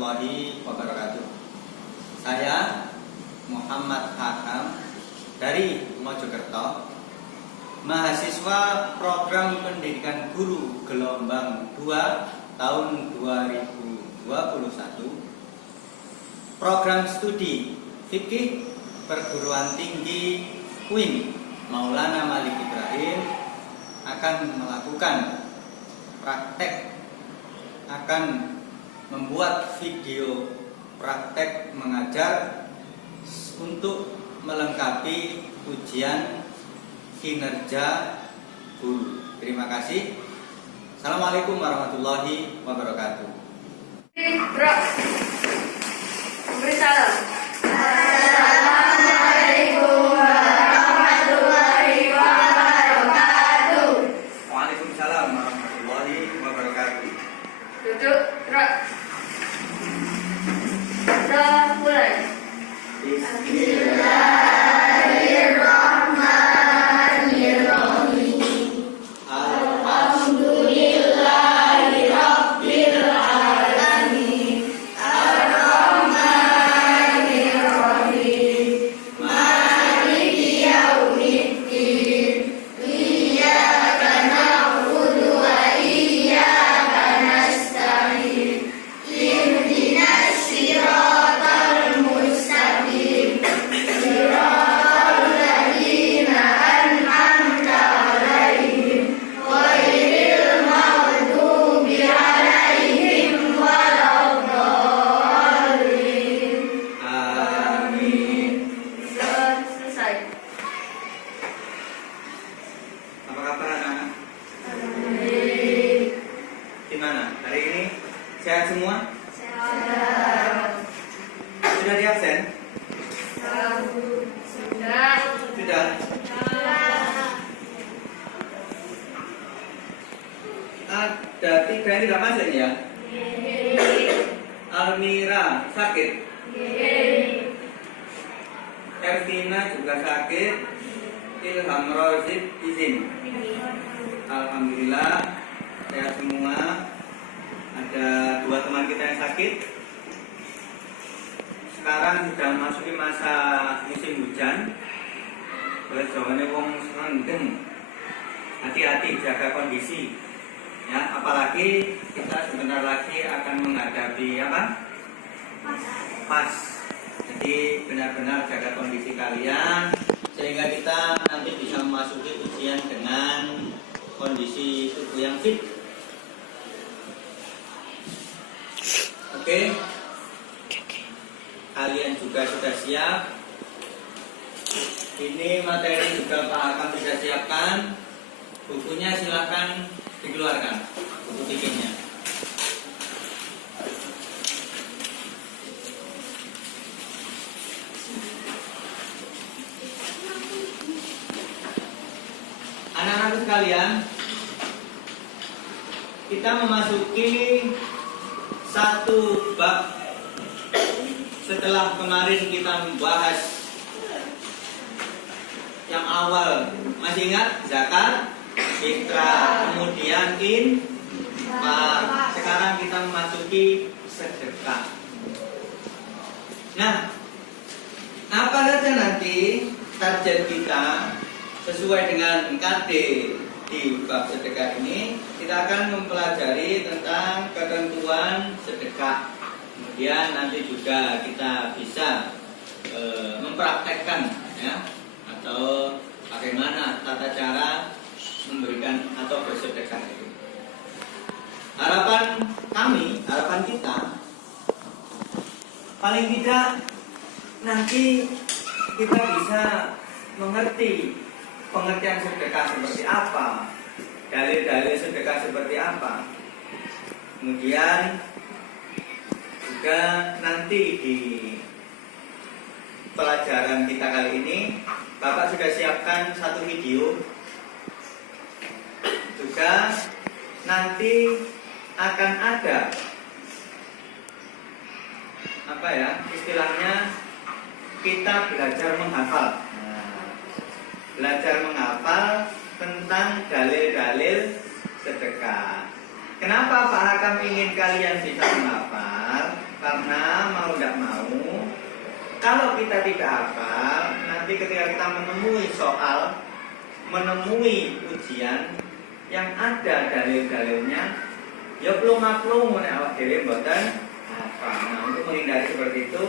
warahmatullahi wabarakatuh. Saya Muhammad Hakam dari Mojokerto, mahasiswa program pendidikan guru gelombang 2 tahun 2021, program studi fikih perguruan tinggi UIN Maulana Malik Ibrahim akan melakukan praktek, akan membuat video praktek mengajar untuk melengkapi ujian kinerja guru. Terima kasih. Assalamualaikum warahmatullahi wabarakatuh. Beri salam. Assalamualaikum warahmatullahi wabarakatuh. Waalaikumsalam warahmatullahi wabarakatuh. Duduk, gerak. Udah mulai. Bismillahirrahmanirrahim. Alhamdulillahirabbil alamin. Ar-Rahmanir-Rahim. Maliki yaumiddin. Iyyaka na'budu wa iyyaka nasta'in. Ihdinas siratal mustaqim. Siratal ladzina an'amta 'alaihim ghairil maghdubi 'alaihim waladdallin. Amin. Selesai. Apa kabar anak-anak? Gimana? Hari ini sehat semua? Sudah di absen? Sudah. Sudah. Ada 3 yang tidak masuk ya? Almira sakit, Ervina juga sakit, Ilham Rozid izin. Alhamdulillah sehat semua. Ada 2 teman kita yang sakit. Sekarang sudah memasuki masa musim hujan. Berjalannya wong serendeng. Hati-hati, jaga kondisi. Ya, apalagi kita sebentar lagi akan menghadapi apa? Pas. Jadi benar-benar jaga kondisi kalian sehingga kita nanti bisa memasuki ujian dengan kondisi tubuh yang fit. Oke. Kalian juga sudah siap. Ini materi juga Pak Hakam sudah siapkan. Bukunya silakan dikeluarkan, buku bikinnya. Anak-anak sekalian, kita memasuki satu bab setelah kemarin kita membahas yang awal. Masih ingat? Zakat, fitrah, kemudian infak. Sekarang kita memasuki sedekah. Nah, apa saja nanti target kita sesuai dengan KD di bab sedekah ini? Kita akan mempelajari tentang ketentuan sedekah. Kemudian nanti juga kita bisa mempraktekkan ya, atau bagaimana tata cara memberikan atau bersedekah itu. Harapan kami, harapan kita, paling tidak nanti kita bisa mengerti pengertian sedekah seperti apa, dalil-dalil sedekah seperti apa. Kemudian juga nanti di pelajaran kita kali ini Bapak sudah siapkan satu video. Juga nanti akan ada apa ya istilahnya, kita belajar menghafal. Belajar menghafal tentang dalil-dalil sedekah. Kenapa Pak Hakam ingin kalian bisa menghafal? Karena mau tidak mau, kalau kita tidak hafal, nanti ketika kita menemui soal, menemui ujian yang ada dalil-dalilnya, ya plung-plung awak dhewe mboten hafal. Nah, untuk menghindari seperti itu,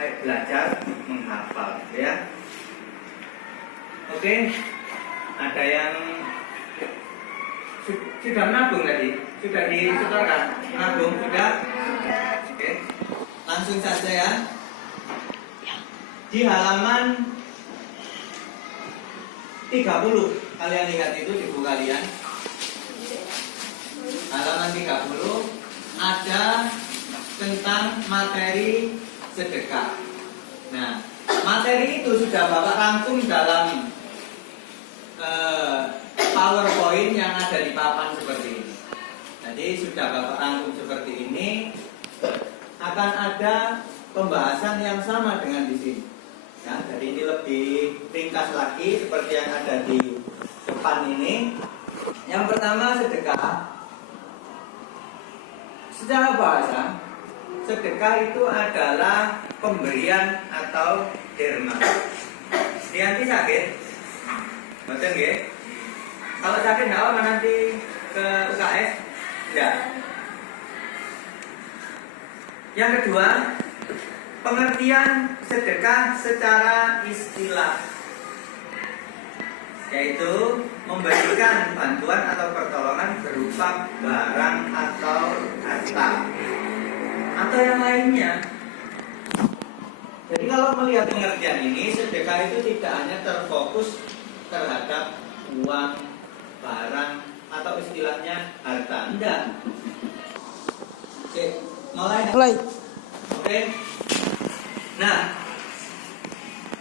ayo belajar menghafal, ya. Oke, ada yang sudah menabung tadi? Sudah disetorkan? Menabung sudah? Oke, langsung saja ya. Di halaman 30, kalian lihat itu di buku kalian. Halaman 30 ada tentang materi sedekah. Nah, materi itu sudah Bapak rangkum dalam PowerPoint yang ada di papan seperti ini. Jadi sudah Bapak rangkum seperti ini. Akan ada pembahasan yang sama dengan di sini. Ya, jadi ini lebih ringkas lagi seperti yang ada di depan ini. Yang pertama sedekah. Secara bahasa, sedekah itu adalah pemberian atau derma. Nanti sakit? Betul nggih? Kalau sakit nggak apa nanti ke UKS? Ya. Yang kedua, pengertian sedekah secara istilah, yaitu memberikan bantuan atau pertolongan berupa barang atau harta atau yang lainnya. Jadi kalau melihat pengertian ini, sedekah itu tidak hanya terfokus terhadap uang, barang atau istilahnya harta, enggak. Oke, mulai. Oke. Nah,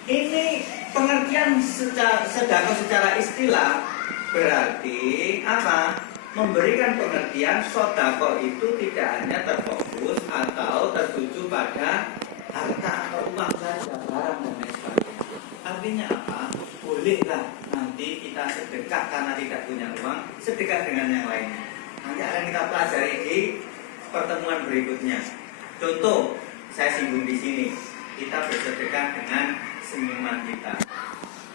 ini pengertian sedekah secara istilah berarti apa? Memberikan pengertian sedekah itu tidak hanya terfokus atau tertuju pada harta atau uang saja, barang dan lain sebagainya. Artinya apa? Bolehlah nanti kita sedekah karena tidak punya uang, sedekah dengan yang lainnya. Nanti akan kita pelajari di pertemuan berikutnya. Contoh, saya singgung di sini. Kita bersedekah dengan senyuman kita.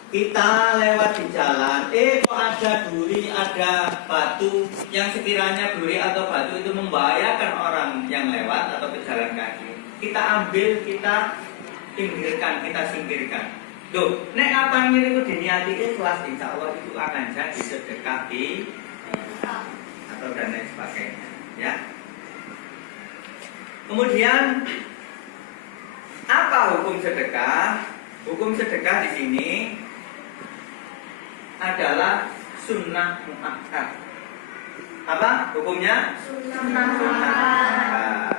Kita lewat di jalan, kok ada duri, ada batu yang sekiranya duri atau batu itu membahayakan orang yang lewat atau pejalan kaki. Kita ambil, kita pinggirkan, kita singkirkan. Loh, nek apa yang itu diniati ikhlas, insya Allah itu akan jadi sedekah atau dan lain sebagainya. Ya. Kemudian apa hukum sedekah? Hukum sedekah di sini adalah sunnah muakkad. Apa hukumnya? Sunnah. Muakkad.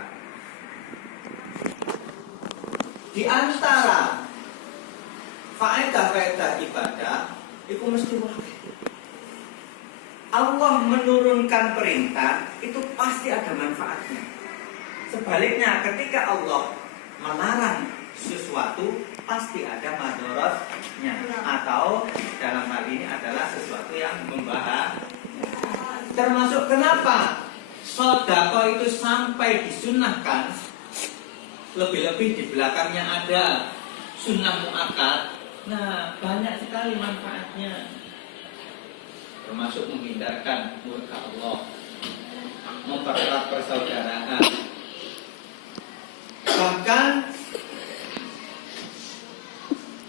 Di antara faedah-faedah ibadah itu mesti wajib. Allah menurunkan perintah itu pasti ada manfaatnya. Sebaliknya ketika Allah melarang sesuatu pasti ada madharatnya, atau dalam hal ini adalah sesuatu yang membahayakan. Termasuk kenapa sedekah itu sampai disunahkan, lebih-lebih di belakangnya ada sunnah muakkad. Nah, banyak sekali manfaatnya, termasuk menghindarkan murka Allah, mempererat persaudaraan. Bahkan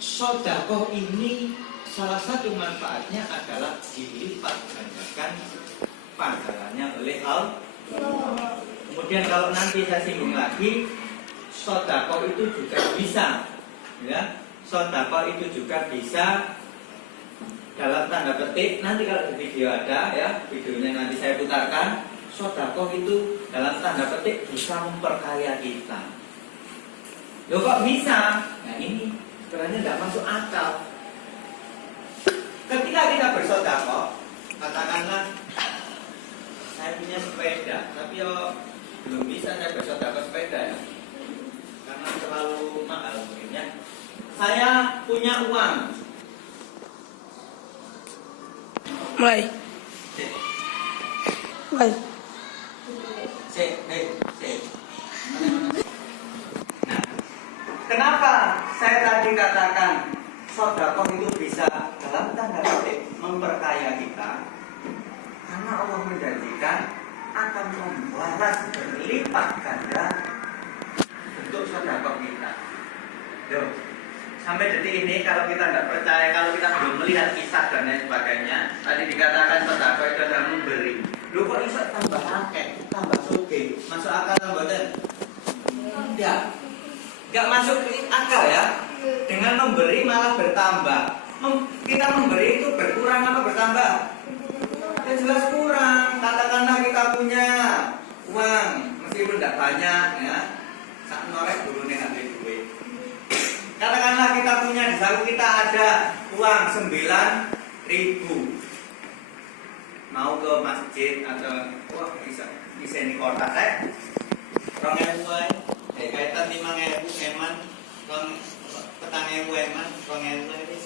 sedekah ini salah satu manfaatnya adalah dilipat gandakan pahalanya oleh Allah. Kemudian kalau nanti saya singgung lagi, sedekah itu juga bisa, ya, sedekah itu juga bisa dalam tanda petik. Nanti kalau di video ada, ya, videonya nanti saya putarkan. Sedekah itu dalam tanda petik bisa memperkaya kita. Loh kok bisa? Nah ini sebenarnya tidak masuk akal. Ketika kita bersedekah, katakanlah saya punya sepeda, tapi belum bisa saya bersedekah sepeda ya, karena terlalu mahal mungkinnya. Saya punya uang. Mulai. Mulai. Cek. sedekah itu bisa dalam tanda petik memperkaya kita, karena Allah menjanjikan akan membalas berlipat ganda untuk sedekah kita. Loh, sampai detik ini kalau kita tidak percaya, kalau kita belum melihat kisah dan lain sebagainya, tadi dikatakan sedekah itu adalah memberi. Lu kok bisa tambah akeh, tambah sugih, masuk akal mboten? Ya, nggak masuk akal ya. Dengan memberi malah bertambah. Kita memberi itu berkurang apa bertambah? Ya jelas kurang. Katakanlah kita punya uang, meskipun tidak banyak ya, sak norek dulu nih ambil duit. Katakanlah kita punya di saku kita ada uang 9.000, mau ke masjid atau wah bisa ini kota saya 2.000 kaitan 5.000 eman, 4.000 eman, 2.000 ini.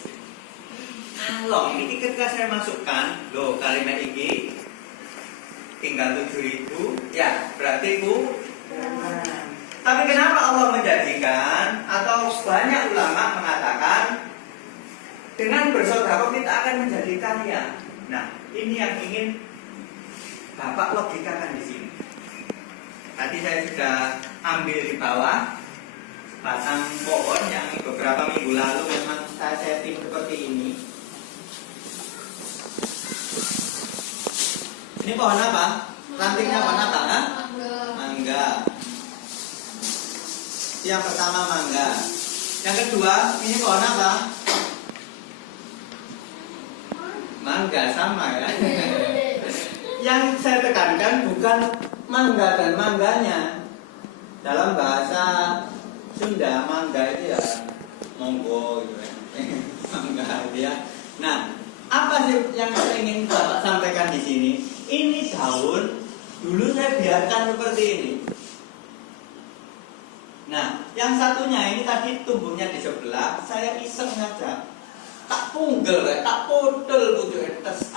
Kalau ini ketika saya masukkan, loh kalimat ini tinggal 7.000, ya berarti bu. Tapi kenapa Allah menjanjikan atau banyak ulama mengatakan dengan bersedekah kita akan menjadi kaya? Nah, ini yang ingin Bapak logikakan di sini. Tadi saya sudah ambil di bawah batang pohon yang beberapa minggu lalu memang saya setting seperti ini. Ini pohon apa? Rantingnya pohon apa? Hah? Mangga. Yang pertama mangga. Yang kedua, ini pohon apa? Mangga, sama ya. Yang saya tekankan bukan mangga dan mangganya. Dalam bahasa Sunda, mangga itu ya monggo gitu ya. Mangga itu ya. Nah, apa sih yang saya ingin Bapak sampaikan di sini? Ini daun dulu saya biarkan seperti ini. Nah, yang satunya ini tadi tumbuhnya di sebelah, saya iseng saja, tak punggel, tak podel gitu.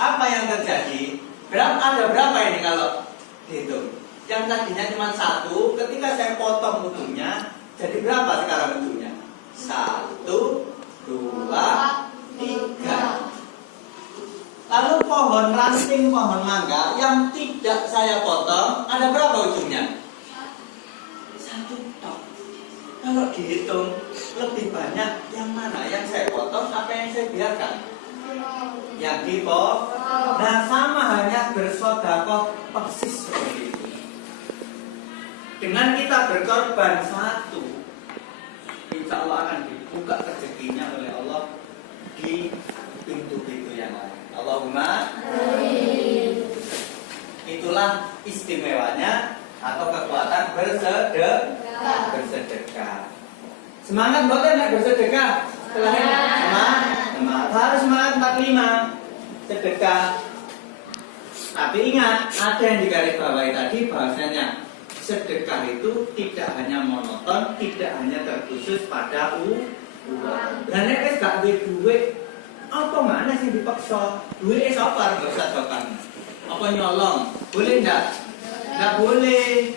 Apa yang terjadi? Ada berapa ini kalau dihitung? Yang tadinya cuma 1, ketika saya potong ujungnya, jadi berapa sekarang ujungnya? 1, 2, 3. Lalu pohon ranting pohon mangga yang tidak saya potong, ada berapa ujungnya? 1 tok. Kalau dihitung lebih banyak yang mana? Yang saya potong apa yang saya biarkan? Yang dipotong. Nah, sama hanya bersedekah persis seperti itu. Dengan kita berkorban 1, insya Allah akan dibuka rezekinya oleh Allah di pintu-pintu yang lain. Allahumma amin. Itulah istimewanya atau kekuatan bersedekah. Semangat bukan nak bersedekah? Setelah ini semangat. Harus semangat 45 sedekah. Tapi ingat, ada yang digarisbawahi tadi bahasanya sedekah itu tidak hanya monoton, tidak hanya terkhusus pada uang. Dan nek gak duit, apa mana sih dipaksa? Duit sopar gak usah sopan. Apa nyolong? Boleh enggak? Enggak boleh.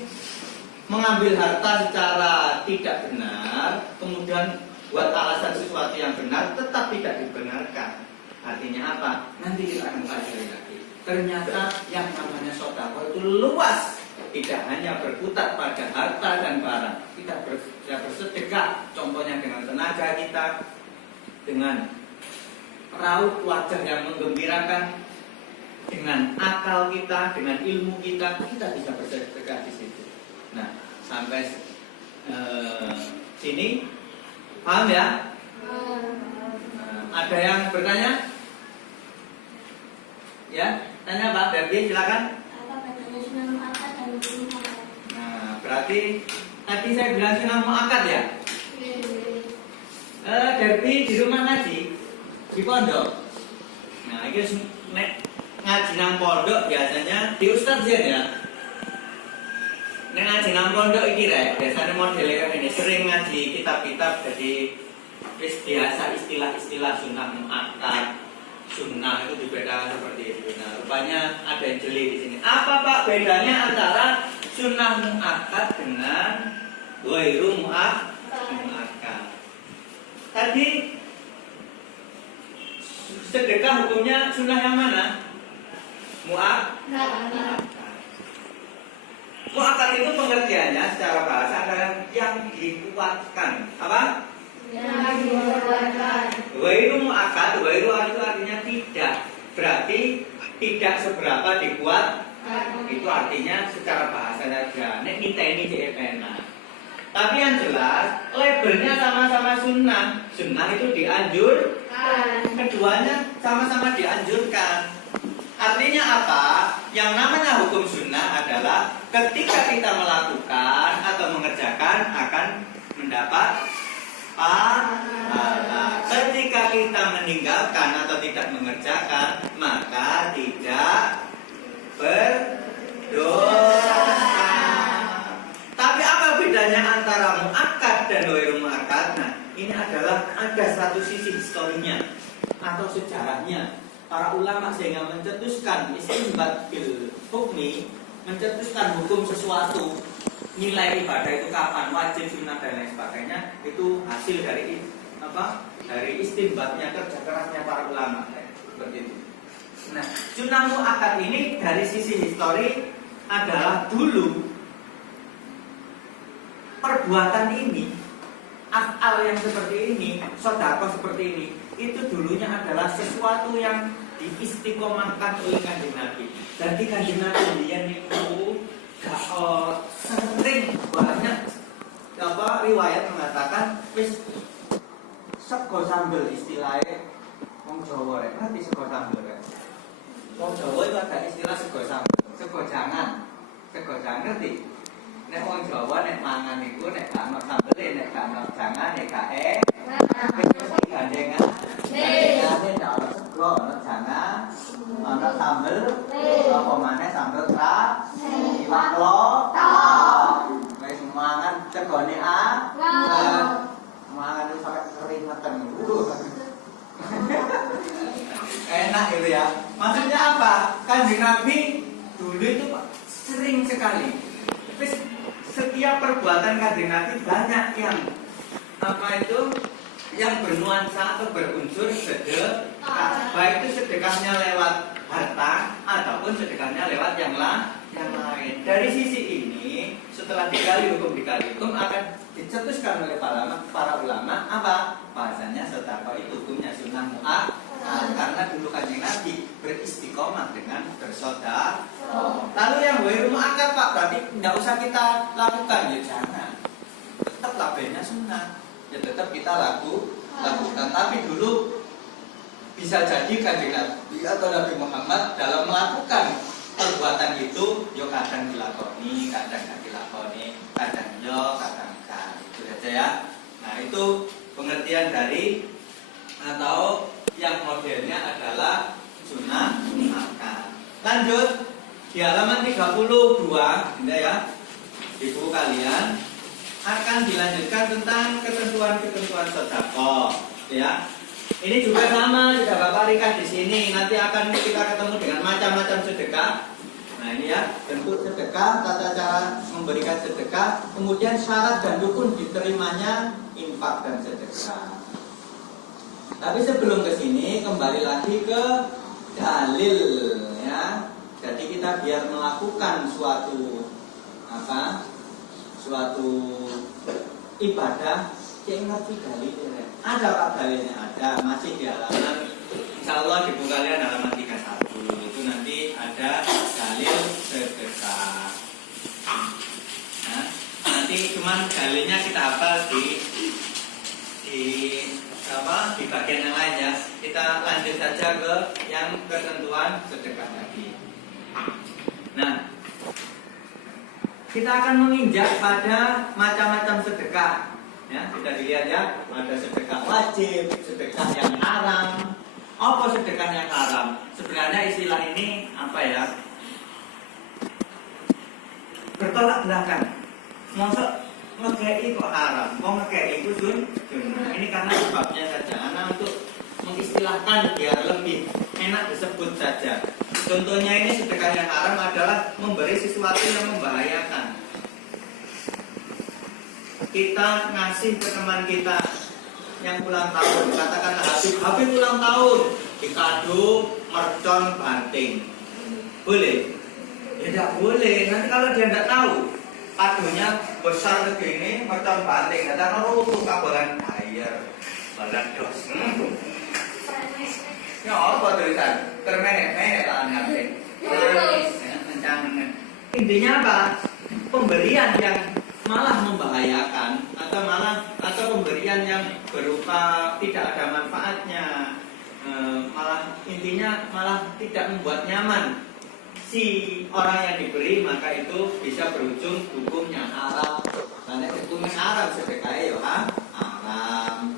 Mengambil harta secara tidak benar, kemudian buat alasan sesuatu yang benar, tetap tidak dibenarkan. Artinya apa? Nanti kita akan pelajari lagi. Ternyata yang namanya sedekah itu luas, tidak hanya berputar pada harta dan barang. Kita bersedekah, contohnya dengan tenaga kita, dengan raut wajah yang menggembirakan, dengan akal kita, dengan ilmu kita, kita bisa bersedekah di situ. Nah, sampai sini paham ya? Ada yang bertanya? Ya, tanya Pak Derby, silakan. Apa bedanya sunnah muakkad dan sunnah muakkad? Nah, berarti tadi saya bilang sunnah muakkad ya? Derby di rumah ngaji di pondok. Nah, ini ngaji nang pondok biasanya di ustadz ya. Nek ngaji nang pondok iki rek, biasanya modelnya ini sering ngaji kitab-kitab, jadi biasa istilah-istilah sunnah muakkad. Sunnah itu dibedakan seperti itu. Nah, rupanya ada yang jeli di sini. Apa Pak bedanya antara sunnah muakkad dengan ghairu muakkad? Tadi sedekah hukumnya sunnah yang mana? Muakkad itu pengertiannya secara bahasa adalah yang dikuatkan. Apa? Yang dikuatkan. Wairu muakkad, wairu itu artinya tidak. Berarti tidak seberapa dikuat. Itu artinya secara bahasa saja. Nek niteni cek enak. Tapi yang jelas labelnya sama-sama sunnah. Sunnah itu dianjurkan. Keduanya sama-sama dianjurkan. Artinya apa? Yang namanya hukum sunnah adalah ketika kita melakukan atau mengerjakan akan mendapat pahala. Ketika kita meninggalkan atau tidak mengerjakan maka tidak berdosa. Tapi apa bedanya antara muakkad dan ghairu muakkad? Nah, ini adalah ada satu sisi historinya atau sejarahnya. Para ulama sehingga mencetuskan istinbat bil hukmi, mencetuskan hukum sesuatu, nilai ibadah itu kapan, wajib, sunnah dan lain sebagainya, itu hasil dari apa? Dari istinbatnya, kerja kerasnya para ulama, seperti itu. Nah, sunnah muakkad ini dari sisi histori adalah dulu perbuatan ini, af'al yang seperti ini, sedekah seperti ini, itu dulunya adalah sesuatu yang diistiqomahkan oleh Kanjeng Nabi. Jadi Kanjeng Nabi dia itu sering banyak riwayat mengatakan wis sego sambel istilahnya wong Jawa rek. Nanti sego sambel rek. Wong Jawa itu ada istilah sego sambel, sego jangan. Sego jangan ngerti? Nek wong Jawa nek mangan iku nek gak ono sambel, nek gak ono jangan nek gak gandengan. Gandengan nek ono sego, ono jangan, ono sambel, apa maneh sambel tra, iwak lotok. Wis mangan segone mangan itu sampai keringetan. Enak gitu ya. Maksudnya apa? Kanjeng Nabi dulu itu sering sekali. Setiap perbuatan Kanjeng Nabi banyak yang yang bernuansa atau berunsur sedekah. Baik itu sedekahnya lewat harta ataupun sedekahnya lewat yang lain. Dari sisi ini setelah dikali hukum akan dicetuskan oleh para ulama apa? Bahasanya sedekah itu hukumnya sunnah muakkad. Karena dulu Kanjeng Nabi beristiqomah dengan bersedekah. Lalu yang ghairu muakkad Pak, berarti tidak usah kita lakukan, ya jangan. Tetap labelnya sunnah, ya tetap kita lakukan. Tapi dulu bisa jadi Kanjeng Nabi atau Nabi Muhammad dalam melakukan perbuatan itu, yo kadang dilakoni, kadang nggak dilakoni, kadang yo, kadang enggak. Itu saja ya. Nah itu pengertian dari atau yang modelnya adalah sunnah muakkad. Lanjut di halaman 32 ya, di buku kalian akan dilanjutkan tentang ketentuan-ketentuan sedekah ya. Ini juga sama, sudah Bapak ringkas di sini. Nanti akan kita ketemu dengan macam-macam sedekah. Nah ini ya, bentuk sedekah, tata cara memberikan sedekah, kemudian syarat dan rukun diterimanya infak dan sedekah. Tapi sebelum ke sini kembali lagi ke dalil ya. Jadi kita biar melakukan suatu ibadah, cek ngerti dalilnya. Ada Pak dalilnya? Ada, masih di halaman insyaallah di buku kalian halaman 31. Itu nanti ada dalil sedekah. Nah, nanti cuman dalilnya kita hafal di bagian yang lain ya. Kita lanjut saja ke yang ketentuan sedekah tadi. Nah, kita akan menginjak pada macam-macam sedekah. Ya, kita dilihat ya, ada sedekah wajib, sedekah yang haram. Apa sedekah yang haram? Sebenarnya istilah ini apa ya? Bertolak belakang. Maksud ngekei kok haram, mau ngekei itu sunnah. Ini karena sebabnya saja, karena untuk mengistilahkan biar lebih enak disebut saja. Contohnya ini sedekah yang haram adalah memberi sesuatu yang membahayakan. Kita ngasih ke teman kita yang ulang tahun, katakanlah Habib ulang tahun, dikado mercon banting. Boleh? Ya tidak boleh. Nanti kalau dia tidak tahu, padunya besar begini, mercon banting. Kata rutuh kabaran air, balados. Ya apa tulisan? Termenek-menek lah nanti. Intinya apa? Pemberian yang malah membahayakan atau pemberian yang berupa tidak ada manfaatnya, malah tidak membuat nyaman si orang yang diberi, maka itu bisa berujung hukumnya haram. Karena hukumnya haram sedekah ya haram.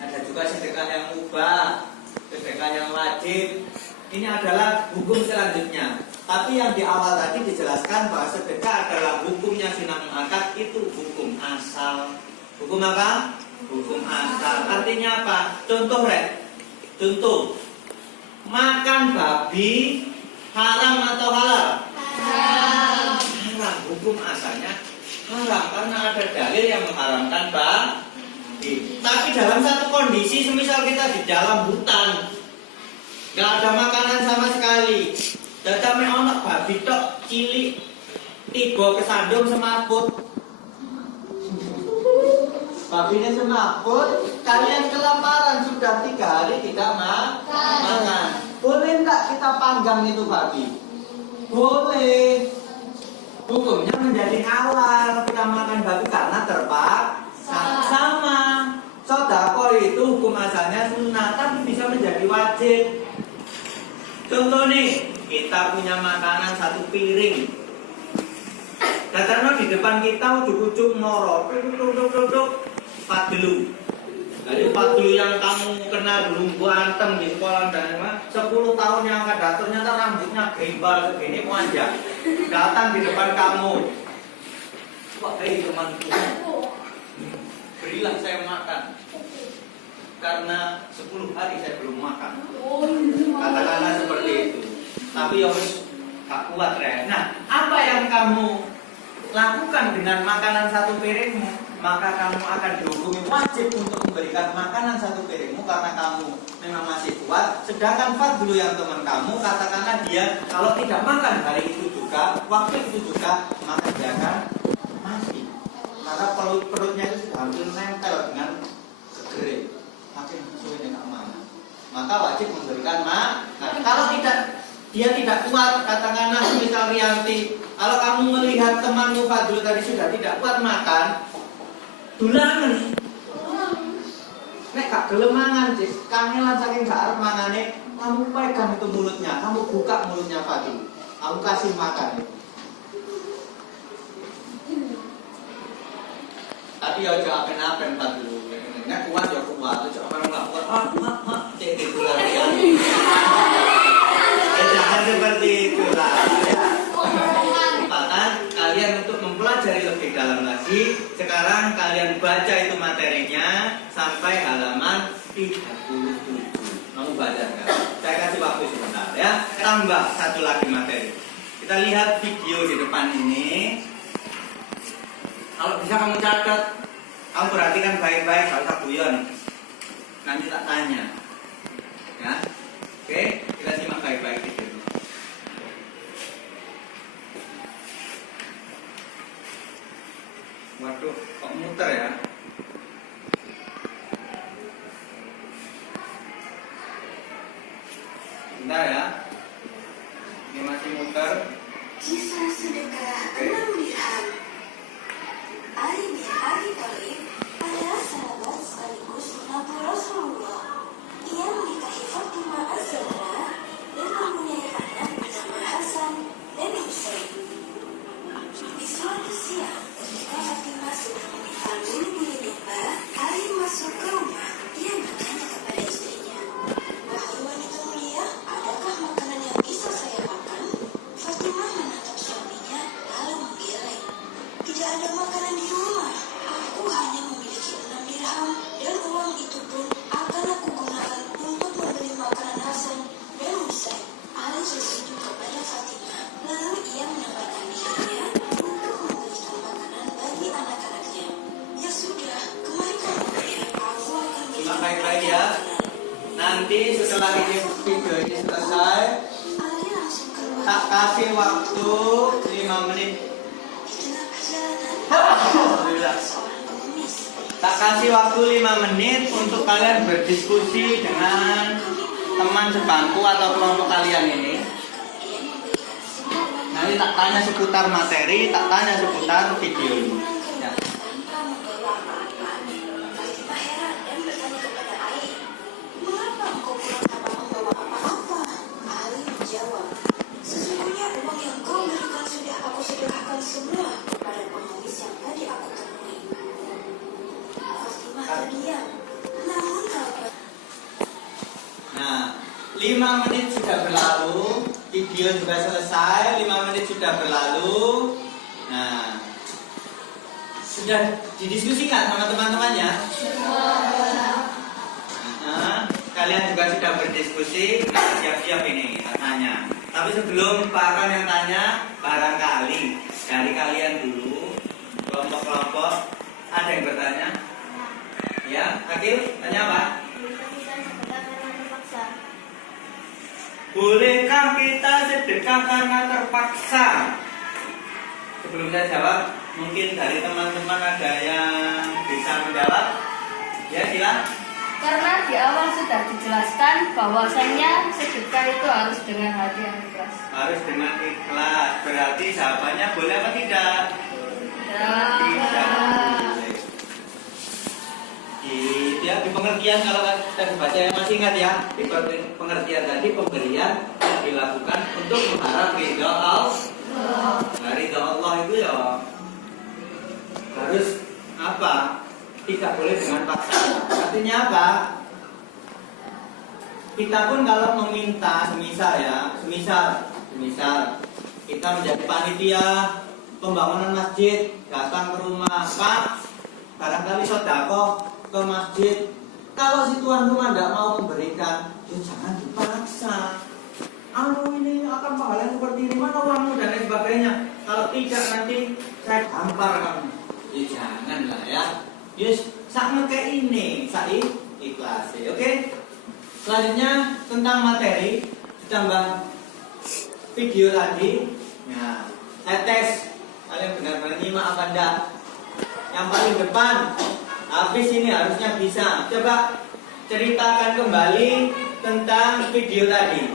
Ada juga sedekah yang mubah, sedekah yang wajib. Ini adalah hukum selanjutnya. Tapi yang di awal tadi dijelaskan bahwa sedekah adalah hukumnya sunnah muakkad, itu hukum asal. Hukum apa? Hukum asal. Artinya apa? Contoh Contoh. Makan babi haram atau halal? Haram. Haram. Hukum asalnya haram karena ada dalil yang mengharamkan babi. Tapi dalam satu kondisi, semisal kita di dalam hutan, nggak ada makanan sama sekali. Datang ono babi tok cilik, tiba kesandung semaput. Babinya semaput, kalian kelaparan sudah 3 hari tidak makan. Boleh enggak kita panggang itu babi? Boleh. Hukumnya menjadi halal kita makan babi karena terpaksa. Sama. Sedekah itu hukum asalnya sunnah, tapi bisa menjadi wajib. Contoh nih, kita punya makanan 1 piring. Datangnya di depan kita ujuk-ujuk moro, duduk, padelu. Jadi padelu yang kamu kenal dulu Bu Antem di sekolah dan 10 tahun yang akan datang ternyata rambutnya gembal segini panjang. Datang di depan kamu. Wah, temanku. Berilah saya makan. Karena 10 hari saya belum makan. Katakanlah seperti itu. Tapi ya wis gak kuat ya. Nah, apa yang kamu lakukan dengan makanan 1 piringmu? Maka kamu akan dihukumi wajib untuk memberikan makanan 1 piringmu karena kamu memang masih kuat. Sedangkan fadlu yang teman kamu, katakanlah dia kalau tidak makan hari itu juga, waktu itu juga, maka dia akan mati. Karena perutnya itu sudah hampir nempel dengan segere. Makin sulit tidak mana. Maka wajib memberikan makan. Kalau dia tidak kuat, katakanlah misal Rianti, kalau kamu melihat temanmu Fadlu tadi sudah tidak kuat makan, dulangan. Nek gak gelemangan, kangelan saking gak arep mangane, kamu pegang itu mulutnya, kamu buka mulutnya Fadlu, kamu kasih makan. Tapi ya jangan apen-apen Fadlu. Nek kuat ya kuat, jangan nggak kuat. Cek itu lagi. Jangan seperti itulah. Bahkan kalian untuk mempelajari lebih dalam lagi, sekarang kalian baca itu materinya sampai halaman 37. Kamu baca kan? Saya kasih waktu sebentar ya. Tambah 1 lagi materi. Kita lihat video di depan ini. Kalau bisa kamu catat, kamu perhatikan baik-baik, gak usah guyon. Nanti tak tanya. Ya. Oke, kita simak baik-baik video. Waduh, kok muter ya? Bentar ya. Ini masih muter. Kisah sedekah 6 dirham. Ali bin Abi Thalib adalah sahabat sekaligus menantu Rasulullah. Ia menikahi Fatimah Az-Zahra dan mempunyai anak bernama Hasan dan Husain. Di suatu siang, ketika Fatimah sedang meminta bulu-bulu domba, Ali masuk ke rumah. Ia bertanya kepada istrinya, "Wahai wanita mulia, adakah makanan yang bisa saya makan?" Fatimah menatap suaminya lalu menggeleng. "Tidak ada makanan di rumah. Aku hanya memiliki 6 dirham dan uang itu pun akan aku gunakan untuk membeli makanan Hasan dan Husain." Ali setuju kepada Fatimah. Lalu ia menawarkan dirinya untuk membelikan makanan bagi anak-anaknya. "Ya sudah, kemarikan ya. Aku akan beli Simak baik-baik ya. nanti setelah ini video ini selesai, Ali langsung keluar. tak kasih waktu 5 menit. Di tengah perjalanan, Alhamdulillah. seorang pengemis. Tak kasih waktu 5 menit untuk kalian berdiskusi dengan teman sebangku atau kelompok kalian ini. Nanti tak tanya seputar materi, tak tanya seputar video ini. Ya. Tanpa membawa apa-apa, Fatimah heran dan bertanya kepada Ali, "Mengapa engkau pulang tanpa membawa apa-apa?" Ali menjawab, "Sesungguhnya uang yang kau berikan sudah aku sedekahkan semua kepada pengemis yang tadi aku temui." Fatimah terdiam. Namun kalau Nah, 5 menit sudah berlalu, video juga selesai, 5 menit sudah berlalu. Nah, sudah didiskusikan sama teman-temannya? Nah, kalian juga sudah berdiskusi, siap-siap ini tanya. Tapi sebelum Pak Akan yang tanya, barangkali dari kalian dulu, kelompok-kelompok, ada yang bertanya? Ya, Akil, tanya apa? Bolehkah kita sedekah karena terpaksa? Sebelum saya jawab, mungkin dari teman-teman ada yang bisa menjawab? Ya, silakan. Karena di awal sudah dijelaskan bahwasanya sedekah itu harus dengan hati yang ikhlas. Harus dengan ikhlas. Berarti jawabannya boleh apa tidak? Tidak boleh. Ya, di pengertian kalau kita baca yang masih ingat ya, di pengertian tadi pemberian yang dilakukan untuk mengharap ridha Allah. Nah, ridha Allah itu ya harus apa? Tidak boleh dengan paksa. Artinya apa? Kita pun kalau meminta, semisal kita menjadi panitia pembangunan masjid, datang ke rumah, Pak, barangkali sedekah ke masjid. Kalau si tuan rumah tidak mau memberikan, ya jangan dipaksa. Ini akan pahala seperti ini, mana uangmu dan lain sebagainya. Kalau tidak nanti saya gampar kamu. Ya janganlah ya. Yes, sama kayak ini, saya ikhlas. Oke. Selanjutnya tentang materi, ditambah video tadi. Nah, saya tes kalian benar-benar nyimak apa enggak. Yang paling depan, habis ini harusnya bisa. Coba ceritakan kembali tentang video tadi.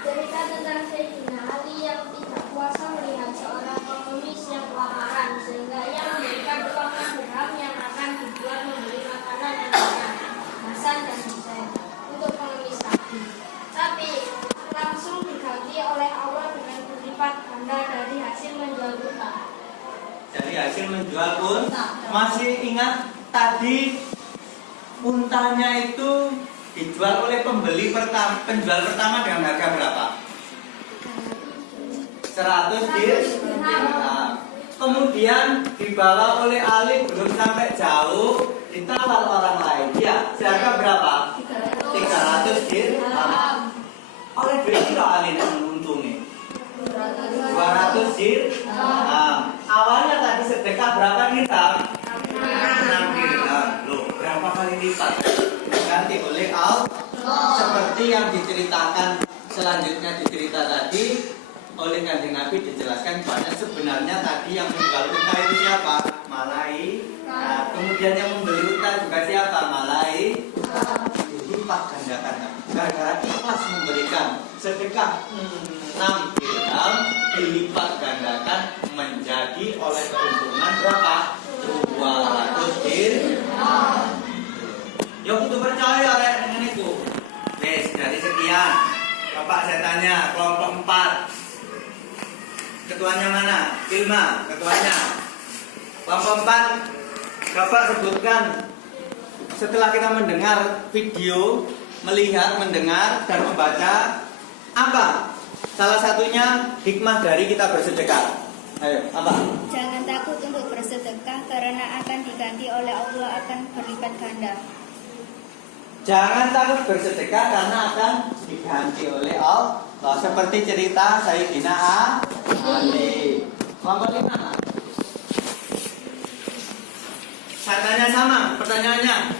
Cerita tentang Sayyidina Ali yang tidak kuasa melihat seorang pengemis yang kelaparan sehingga ia memberikan uang dirham yang akan dibuat membeli makanan dan minyak, Hasan dan Husain untuk pengemis tadi. Tapi langsung diganti oleh Allah dengan berlipat ganda dari hasil menjual unta. Dari hasil menjual pun masih ingat tadi untanya itu dijual oleh penjual pertama dengan harga berapa? 100 dirham. Kemudian dibawa oleh Ali belum sampai jauh, ditawar orang lain. Ya, seharga berapa? 300 dirham. Oleh duit itu Ali yang menguntungi 200 dirham. Awalnya tadi sedekah berapa dirham? 6 dirham. Loh, berapa kali lipat? Diganti oleh Allah. Seperti yang diceritakan selanjutnya di cerita tadi oleh Kanjeng Nabi, dijelaskan bahwa sebenarnya tadi yang menjual unta itu siapa? Malai. Nah, kemudian yang membeli unta juga siapa? Malai. Dilipat gandakan. Gara-gara ikhlas memberikan sedekah 6 dirham, dilipat gandakan menjadi oleh keuntungan berapa? 200 dirham. Ya kudu percaya rek dengan itu. Wes, dari sekian. Bapak saya tanya, kelompok 4. Ketuanya mana? Filma, ketuanya. Kelompok 4. Bapak sebutkan setelah kita mendengar video, melihat, mendengar dan membaca, apa salah satunya hikmah dari kita bersedekah? Ayo, apa? Jangan takut untuk bersedekah karena akan diganti oleh Allah akan berlipat ganda. Jangan takut bersedekah karena akan diganti oleh Allah. Seperti cerita Sayyidina Ali. Kelompok 5. Saya tanya sama pertanyaannya.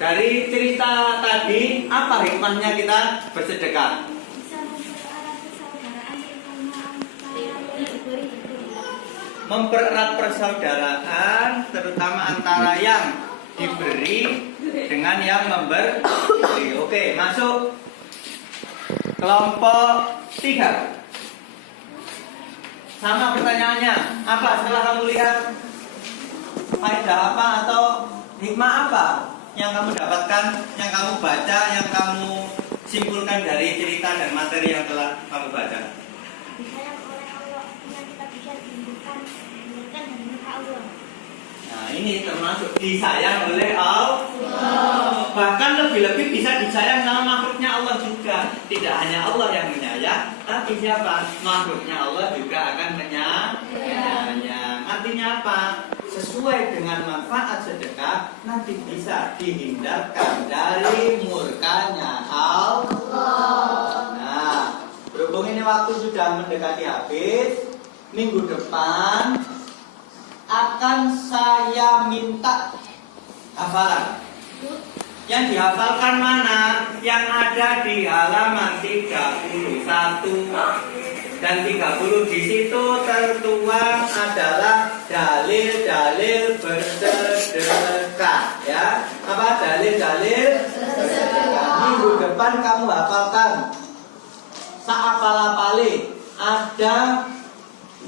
Dari cerita tadi, apa hikmahnya kita bersedekah? Mempererat persaudaraan, terutama antara yang diberi dengan yang memberi. Oke, masuk kelompok 3. Sama pertanyaannya, apa setelah kamu lihat faedah apa atau hikmah apa yang kamu dapatkan, yang kamu baca, yang kamu simpulkan dari cerita dan materi yang telah kamu baca? Disayang oleh Allah yang kita bisa dibutuhkan dan meminta Allah. Nah, ini termasuk disayang oleh Allah. Bahkan lebih-lebih bisa disayang sama makhluknya Allah juga. Tidak hanya Allah yang menyayang, tapi siapa? Makhluknya Allah juga akan menyayang. Artinya apa? Sesuai dengan manfaat sedekah, nanti bisa dihindarkan dari murkanya Allah. Nah, berhubung ini waktu sudah mendekati habis, minggu depan akan saya minta hafalan. Yang dihafalkan mana? Yang ada di halaman 31 dan 30. Di situ tertuang adalah dalil-dalil bersedekah, ya. Apa dalil-dalil bersedekah? Minggu depan kamu hafalkan. Saapala-pali ada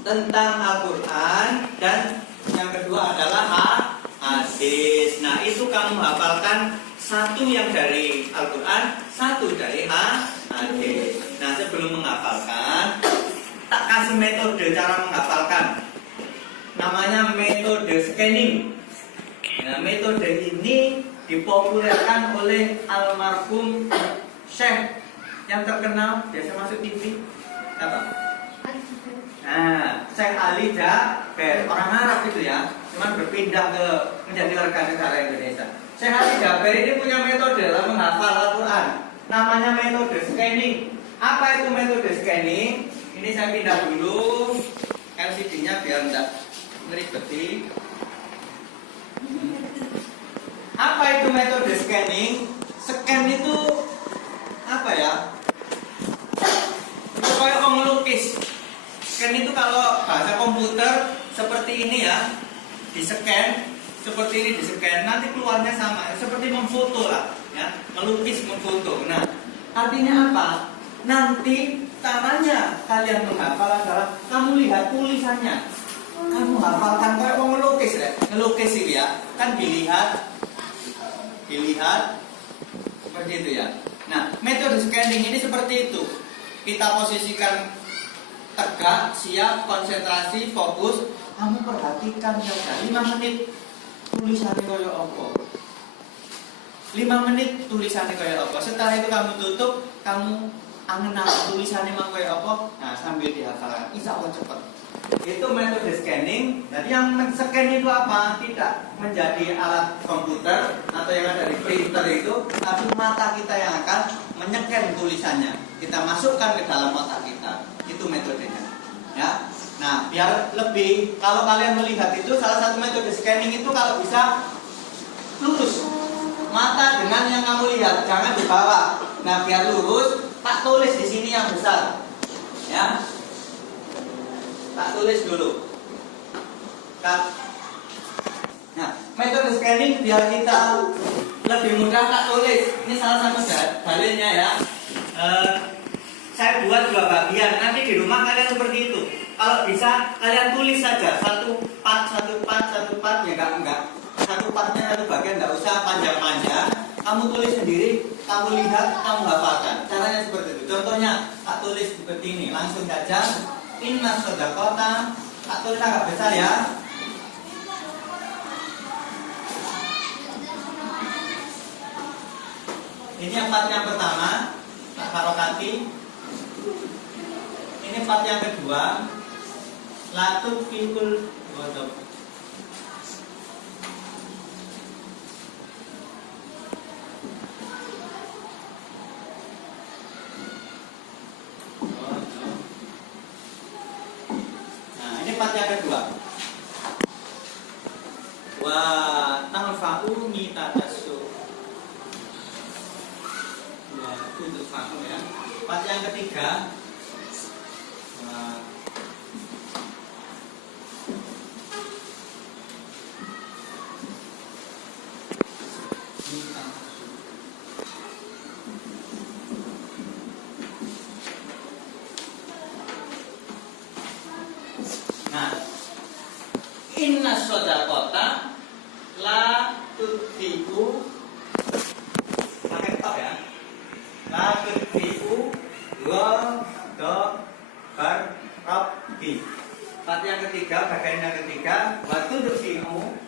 tentang Al-Quran, dan yang kedua adalah hadis. Nah, itu kamu hafalkan, satu yang dari Al-Quran, satu dari hadis. Nah, sebelum menghafalkan, tak kasih metode cara menghafalkan. Namanya metode scanning. Nah, metode ini dipopulerkan oleh almarhum Syekh yang terkenal, biasa masuk TV. Apa? Nah, Syekh Ali Jaber, orang Arab itu ya, cuman berpindah menjadi warga negara Indonesia. Syekh Ali Jaber ini punya metode dalam menghafal Al-Quran. Namanya metode scanning. Apa itu metode scanning? Ini saya pindah dulu LCD-nya biar tidak meribeti. Apa itu metode scanning? Scan itu apa ya? Itu kayak melukis. Scan itu kalau bahasa komputer seperti ini ya, di-scan, seperti ini di-scan, nanti keluarnya sama, seperti memfoto lah, ya, melukis, memfoto. Nah, artinya apa? Nanti caranya kalian menghafal adalah kamu lihat tulisannya, kamu hafalkan kayak mau melukis ya, melukis itu ya, kan dilihat seperti itu ya. Nah, metode scanning ini seperti itu. Kita posisikan tegak, siap, konsentrasi, fokus. Kamu perhatikan saja 5 menit tulisannya kaya apa. 5 menit tulisannya kaya apa. Setelah itu kamu tutup, kamu angen-angen tulisannya mau kaya apa. Nah, sambil dihafalkan. Insya Allah cepat. Itu metode scanning. Jadi yang men-scan itu apa? Tidak menjadi alat komputer atau yang ada di printer itu, tapi mata kita yang akan menyekan tulisannya. Kita masukkan ke dalam otak kita. Itu metodenya, ya. Nah, biar lebih, kalau kalian melihat itu, salah satu metode scanning itu kalau bisa lurus mata dengan yang kamu lihat, jangan di bawah. Nah, biar lurus, tak tulis di sini yang besar, ya. Tak tulis dulu. Nah, metode scanning biar kita lebih mudah tak tulis. Ini salah satu dalilnya ya. Saya buat 2 bagian. Nanti di rumah kalian seperti itu. Kalau bisa kalian tulis saja satu part ya, enggak. Satu partnya satu bagian, enggak usah panjang-panjang. Kamu tulis sendiri, kamu lihat, kamu hafalkan. Caranya seperti itu. Contohnya, tak tulis seperti ini, langsung saja. Inna shadaqata, tak tulis agak besar ya. Ini yang part yang pertama, tak harokati. Ini part yang kedua, latub fikul wadab. Nah, ini part yang kedua. Wa tanfa'u mitatasu. masuk ya. Part yang ketiga. Nah, inna sodakota la tudhi'u, pakai top ya, la tudhi'u ghadabarbbi. Part yang ketiga, bagian yang ketiga, wa tudhi'u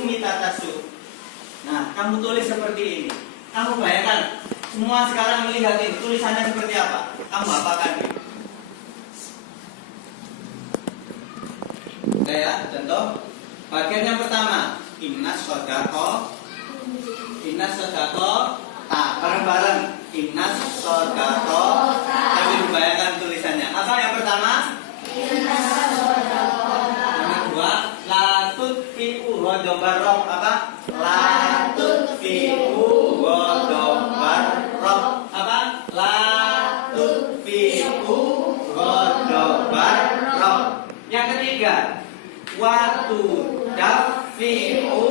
mitatasu. Nah, kamu tulis seperti ini. Kamu bayangkan, semua sekarang melihat ini, tulisannya seperti apa? Kamu hafalkan ini. Oke ya, contoh. Bagian yang pertama, inna sodako. Bareng-bareng. Inna sodako. Tapi bayangkan tulisannya. Apa yang pertama? Inna sodako. Yang kedua, la tudfi'u ghadabarrob. Apa? La tudfi'u ghadabarrob. Apa? La tudfi'u ghadabarrob. Yang ketiga, watu dafi'u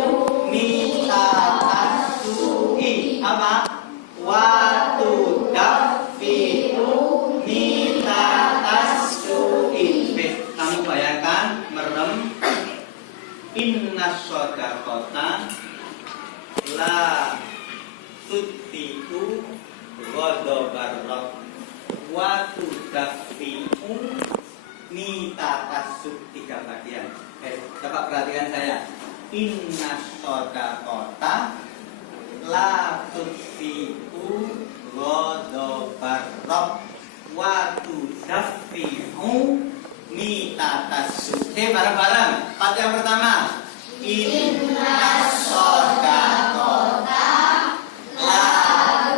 mitatasu'i. Apa? Watu dafi'u mitatasu'i. Kamu bayangkan merem. Inna sodakota la tudfi'u ghadabarrob wa tudfi'u mitatasu. 3 bagian. Coba perhatikan saya. Inna sodakota la tudfi'u ghadabarrob wa tudfi'u mitatasu. Oke, bareng-bareng. Part yang pertama. Inna sodakota la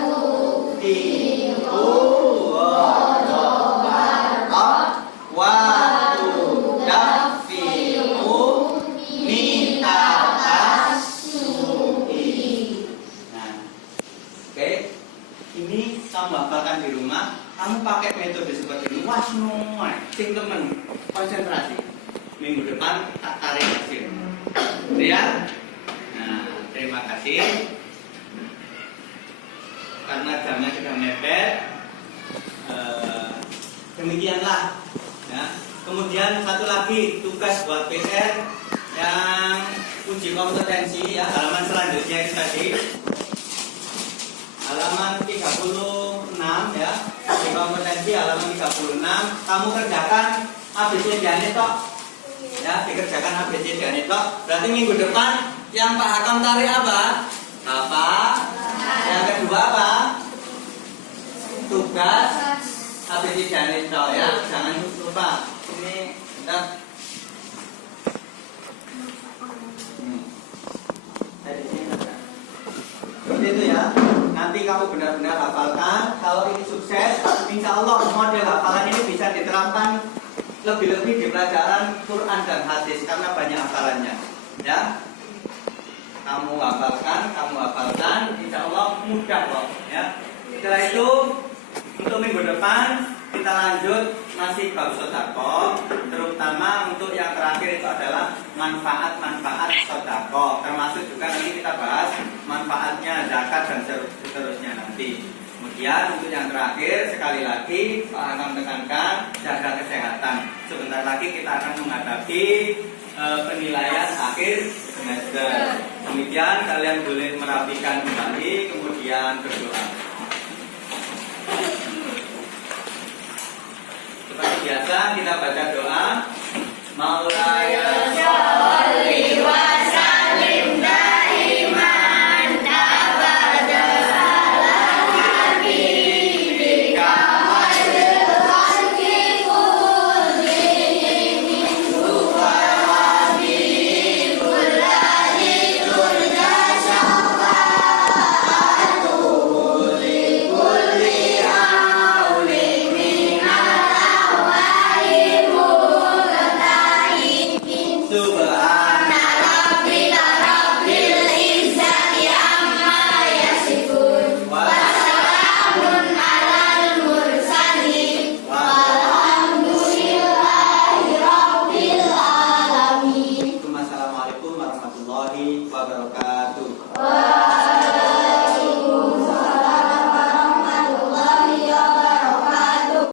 tudfi'u ghadabarrob wa tudfi'u mitatasu. Nah, oke. Ini kamu hafalkan di rumah. Kamu pakai metode seperti ini. Wah, semua. Sing temen, konsentrasi. Minggu depan tak tarik hasil. Ya. Nah, terima kasih. Karena jamnya sudah mepet. Demikianlah. Ya. Kemudian satu lagi tugas buat PR yang uji kompetensi ya, halaman selanjutnya itu tadi. Halaman 36 ya. Uji kompetensi halaman 36. Kamu kerjakan ABC Janetok. Ya, dikerjakan ABC Janetok. Berarti minggu depan yang Pak Hakam tarik apa? Apa? Yang kedua apa? Tugas ABC Janetok ya. Jangan lupa. Ini kita seperti itu ya. Nanti kamu benar-benar hafalkan. Kalau ini sukses, insya Allah model hafalan ini bisa diterapkan lebih-lebih di pelajaran Quran dan hadis karena banyak hafalannya. Ya, kamu hafalkan, insya Allah mudah kok. Ya. Setelah itu untuk minggu depan kita lanjut masih bab sedekah, terutama untuk yang terakhir itu adalah manfaat-manfaat sedekah. Termasuk juga nanti kita bahas manfaatnya zakat dan seterusnya nanti. Kemudian untuk yang terakhir sekali lagi Pak akan tekankan jaga kesehatan. Sebentar lagi kita akan menghadapi penilaian akhir semester. Kemudian kalian boleh merapikan kembali, kemudian berdoa. Seperti biasa kita baca doa. Maulaya sholli wa sallim daiman abada ala habibika khairil khalqi kullihim huwa habibul ladzi turja syafa'atuhu li kulli haulin minal awaimu warahmatullahi wabarakatuh. Waalaikumsalam.